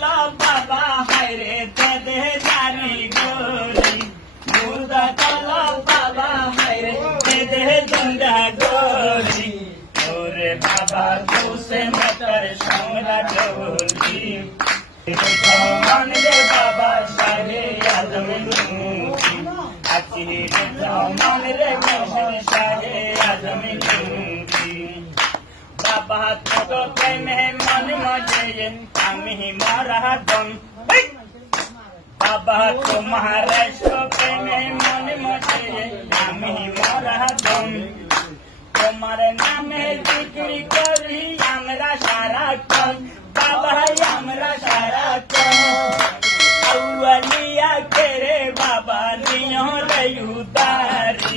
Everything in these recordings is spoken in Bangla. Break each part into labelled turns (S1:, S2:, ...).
S1: চলো বাবা হায়রে দে দে জানি গরি মুর্দা চলো বাবা হায়রে দে দে জিন্দা গরি ওরে বাবা তুসে মতর সম্রাট বলি মন রে বাবা, সারে আদম নুরি আছি রে মন রে কৃষ্ণ সারে আদম নুরি বাবা ছোট প্রেমে মন মজে আমি মারাদন বাবা, তোমার প্রেমে মন মজে আমি মারাদন তোমার নামে বিক্রি করি আমরা সারাক্ষণ। বাবা, আমরা সারাক্ষণ। আউয়ালিয়া কেরে বাবা নিয়রে উদারি।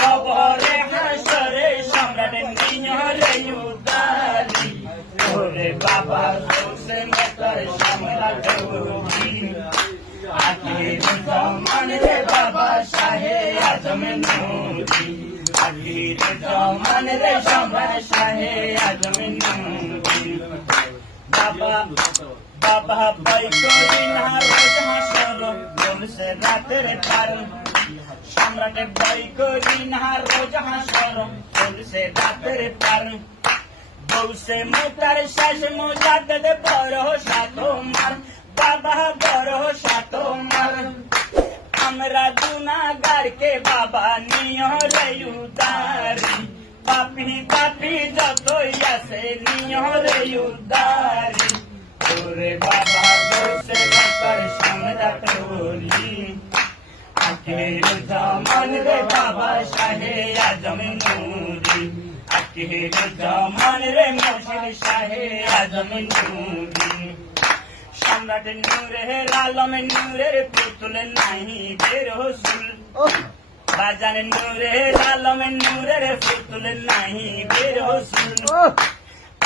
S1: কবরে হাসরে সম্রাট নিয়রে উদারি। ওরে বাবা শাহে আজম নুরি আখির জমান রে সম্রাট শাহে আজম নুরি বাবা বাবা বাই করি না রোজ হাসর বলছে রাতের পার সম্রাট বাই করি না রোজ হাসর বলছে রাতের পার বলছে মোটার শেষ মোজাদ্দ বড় সাতমার আমরা গুনাগারকে বাবা নিয় রে উদারি পাপি পাপি যতই আছে নিয় রে উদারি ওরে বাবা দোষে বাবার সম্রাট বলি আখের জামান রে বাবা শাহে আজম নুরি আখের জামান রে মশির শাহে আজম নুরি সম্রাট নূরের আলম নূরের পুতুল নাহি বের হসুল বাজান নূরের আলম নূরের পুতুল নাহি বের হসুল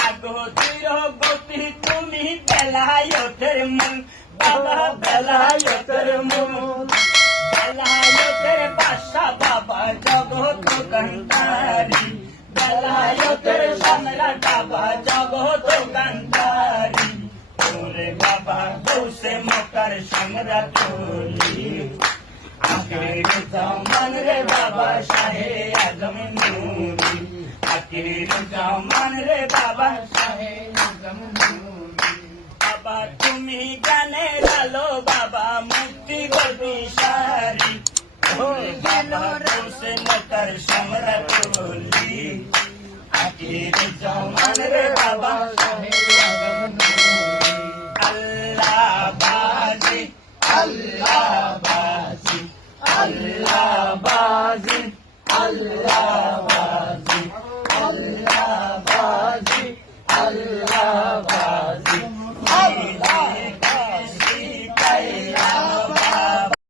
S1: আগো তীর গতি তুমি বেলায়তের মন বাবা বেলায়তের মন বেলায়তের বাসা বাবা জগৎ কান্তারি। বেলায়তের সম্রাট বাবা জগৎ কান্তারি। বসে মকার সম্রাট বলি আখের জামান রে বাবা শাহে আজম নুরি আখের জামান রে বাবা শাহে আজম বাবা তুমি গানে আলো বাবা মুক্তি গর্বি সারি গেল রোসে মকার সম্রাট বলি আখের জামান রে Allah Bazi, Allah Allah